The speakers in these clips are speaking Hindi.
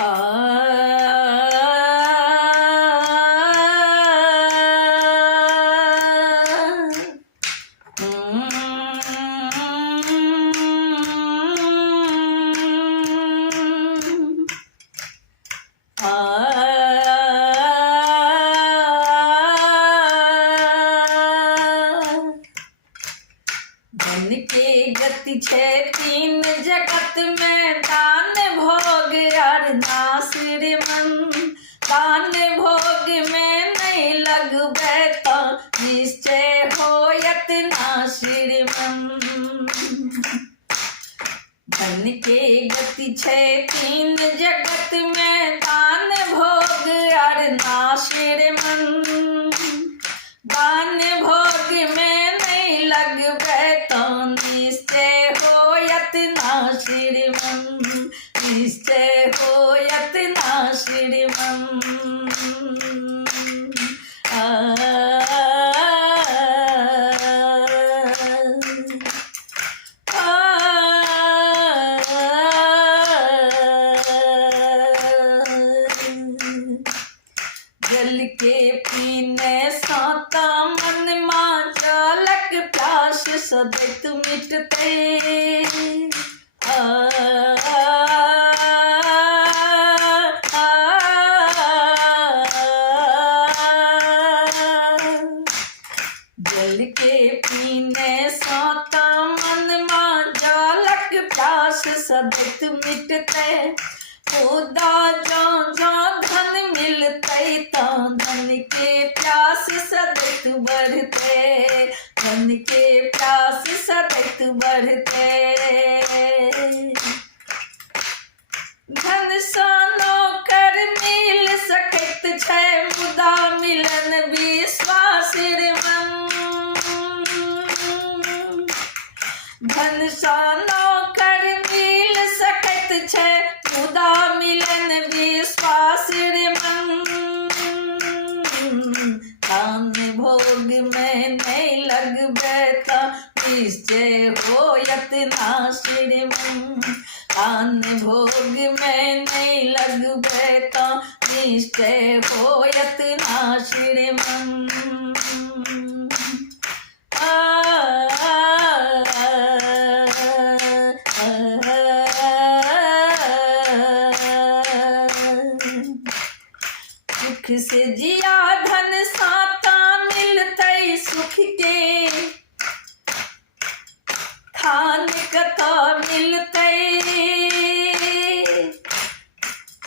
धन के गति छे तीन जगत में, दान भोग और नासिर मन। दान भोग में नहीं लगबे तो निश्चय होयत नासिर मन। धन के गति छे तीन जगत में, दान भोग और नासिर मन। दान भोग में नहीं लगबे तो निश्चय होयत नासिर मन। निश्चय होयत नासिर मन। जल के पीने साता मन मां, चालक प्यास सदैत मिटते। जल के पीने साता मन मां, चालक प्यास सदैत मिटते। खुदा जो धन मिलते तो धन के प्यास सदैत बढ़ते। धन के प्यास सदैत बढ़ते। धन सानो कर मिल सकत छै, मुदा मिलन विश्वासिर मन। धन सानो कर मिल सकत छै, मुदा मिलन विश्वासिर मन। दान भोग में नहीं लगबे तो निश्चय होयत नासिर मन। दान भोग में नहीं लगबे तो निश्चय होयत नासिर मन। सुख से जिया धन साता मिलते, सुख के खान कथा मिलते।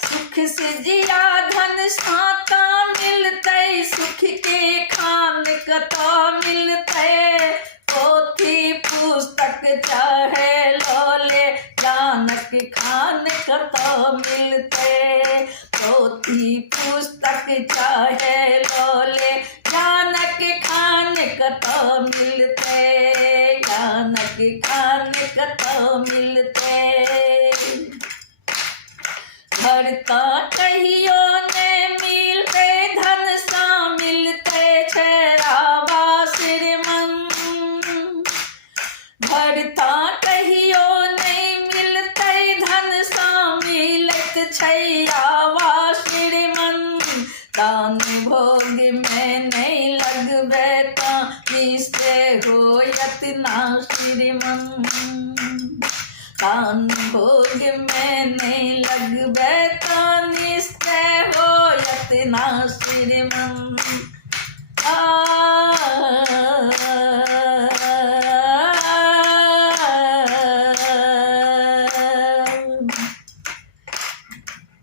सुख से जिया धन साता मिलते, सुख के खान कथा मिलते। पोथी पुस्तक चाहे लोले, जानक खान कथा मिलते। पोथी पुस्तक चाहे लोले, जानक खान कथा मिलते। जानक खान कथा मिलते। घर ता कहियो ने मिलते, धन सा मिलते छै आवासिर मन। घर ता कहियो नहीं मिलते, धन सा मिलत छै आवासिर मन। दान भोग में नहीं लगबे तो निश्चय होयत नासिर मन। दान भोग में नहीं लगबे तो निश्चय होयत नासिर मन।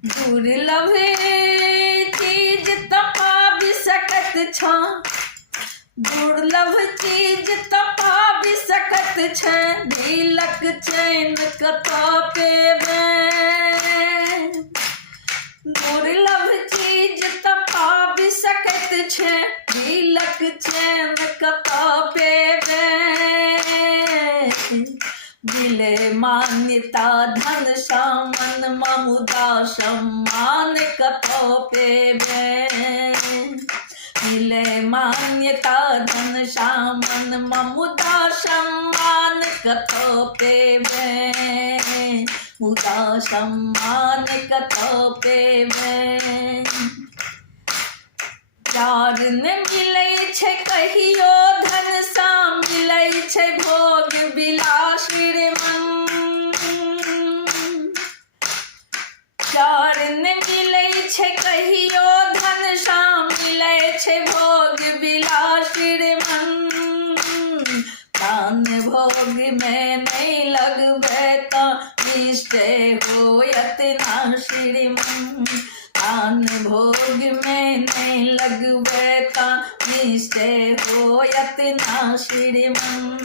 दुर्लभ चीज तपा भी सकत छ, दुर्लभ चीज तपा भी सकत छ। ढीलक चैन कता पेबे। दुर्लभ चीज तपा भी सकत छ, ढीलक चैन कता पेबे। दिले मान्यता धन सामन, मुदा सम्मान कतो पेबे। मिले मान्यता धन सामन, मुदा सम्मान कतो पेबे। मुदा सम्मान कतौ पेबे। प्यार ने मिलै छै कहियो धन सा, मिलै छै भोग विलास रे मन। प्यार ने मिलै छै कहियो धन सा, मिलै छै भोग विलास रे मन। दान भोग में नहीं लगबे तो निश्चय होयत नाश रे मन। दान भोग में नहीं लगबे तो निश्चय होयत नाश रे मन।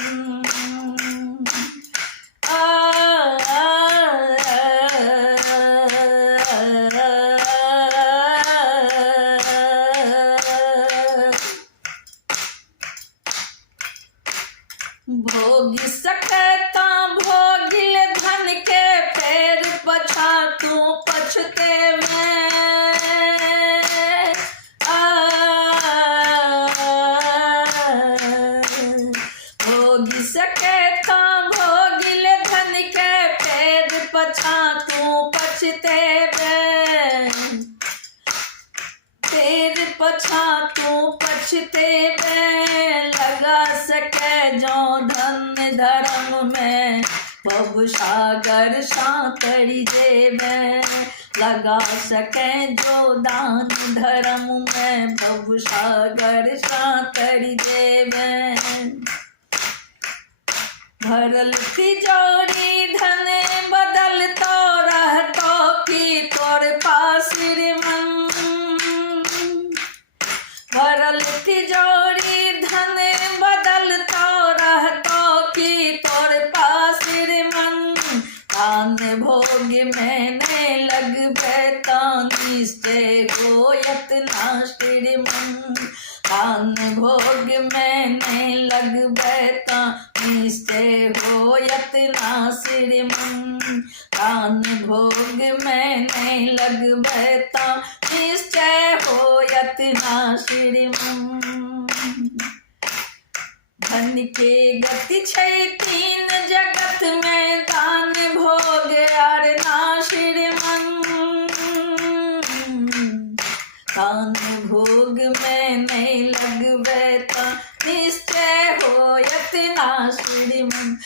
भोग सकता भोगिल धन के, पैर पछा तू पछतेवे। भोग सकता भोगिल धन के, पैर पछा तू पछतेवे। पैर पछा तू पछतेवे, लगा सके जो धन धर्म में, बब सागर सातरी देवे। लगा सके जो दान धर्म में, बब सागर सातरी देवे। भरल तिजोरी धन बदल तो रहतो की तोर पास रे मन। भरल तिजोरी धन बदल तो रहतो की तोर पास रे मन। दान भोग में ने लगबे तो निश्चय होयत नाश रे मन। दान भोग में ने लगबे तो निश्चय होयत नाश रे मन। दान भोग में नहीं लगबे तो निश्चय होयत नाश रे मन। धन के गति छै तीन जगत में, दान भोग और नाश रे मन। दान भोग में नहीं लगबे तो निश्चय होयत नाश रे मन।